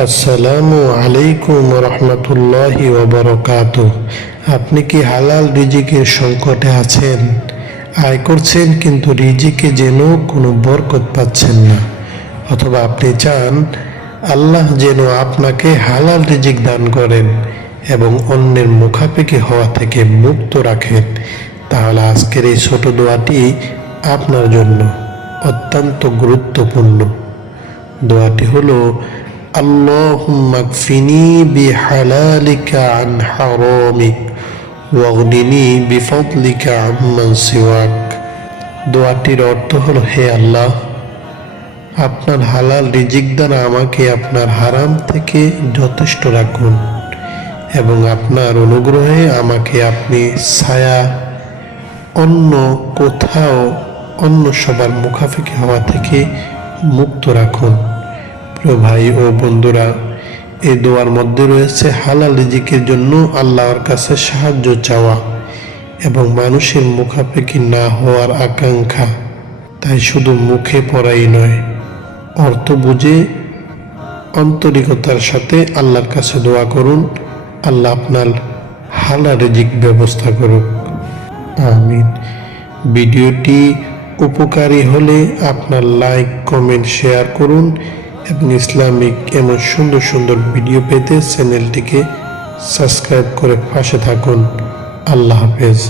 আসসালামু আলাইকুম রহমতুল্লাহি ওয়া বারাকাতুহু। আপনি কি হালাল রিজিকের সংকটে আছেন? আয় করছেন কিন্তু রিজিকে যেন কোনো বরকত পাচ্ছেন না, অথবা আপনি চান আল্লাহ যেন আপনাকে হালাল রিজিক দান করেন এবং অন্যের মুখাপেক্ষি হওয়া থেকে মুক্ত রাখেন, তাহলে আজকের এই ছোট দোয়াটি আপনার জন্য অত্যন্ত গুরুত্বপূর্ণ। দোয়াটি হলো, আল্লাহুম্মা কফিনি বিহালালিকা আন হারামিক ওয়াগনিনি বিফদলিকা আম্মান সিওয়াক। দোয়াটির অর্থ হলো, হে আল্লাহ, আপনার হালাল রিজিক দ্বারা আমাকে আপনার হারাম থেকে যথেষ্ট রাখুন এবং আপনার অনুগ্রহে আমাকে আপনি ছায়া অন্য কোথাও অন্য সবার মুখাপেক্ষি হওয়া থেকে মুক্ত রাখুন। প্রিয় ভাই ও বন্ধুরা, এই দোয়ার মধ্যে রয়েছে হালাল রিজিকের জন্য আল্লাহর কাছে সাহায্য চাওয়া এবং মানুষের মুখাপেক্ষি না হওয়ার আকাঙ্ক্ষা। তাই শুধু মুখে পড়াই নয়, অর্থ বুঝে আন্তরিকতার সাথে আল্লাহর কাছে দোয়া করুন। আল্লাহ আপনার হালাল রিজিক ব্যবস্থা করুক। আমিন। ভিডিওটি উপকারী হলে আপনার লাইক, কমেন্ট, শেয়ার করুন এবং ইসলামিক এমন সুন্দর সুন্দর ভিডিও পেতে চ্যানেলটিকে সাবস্ক্রাইব করে পাশে থাকুন। আল্লাহ হাফেজ।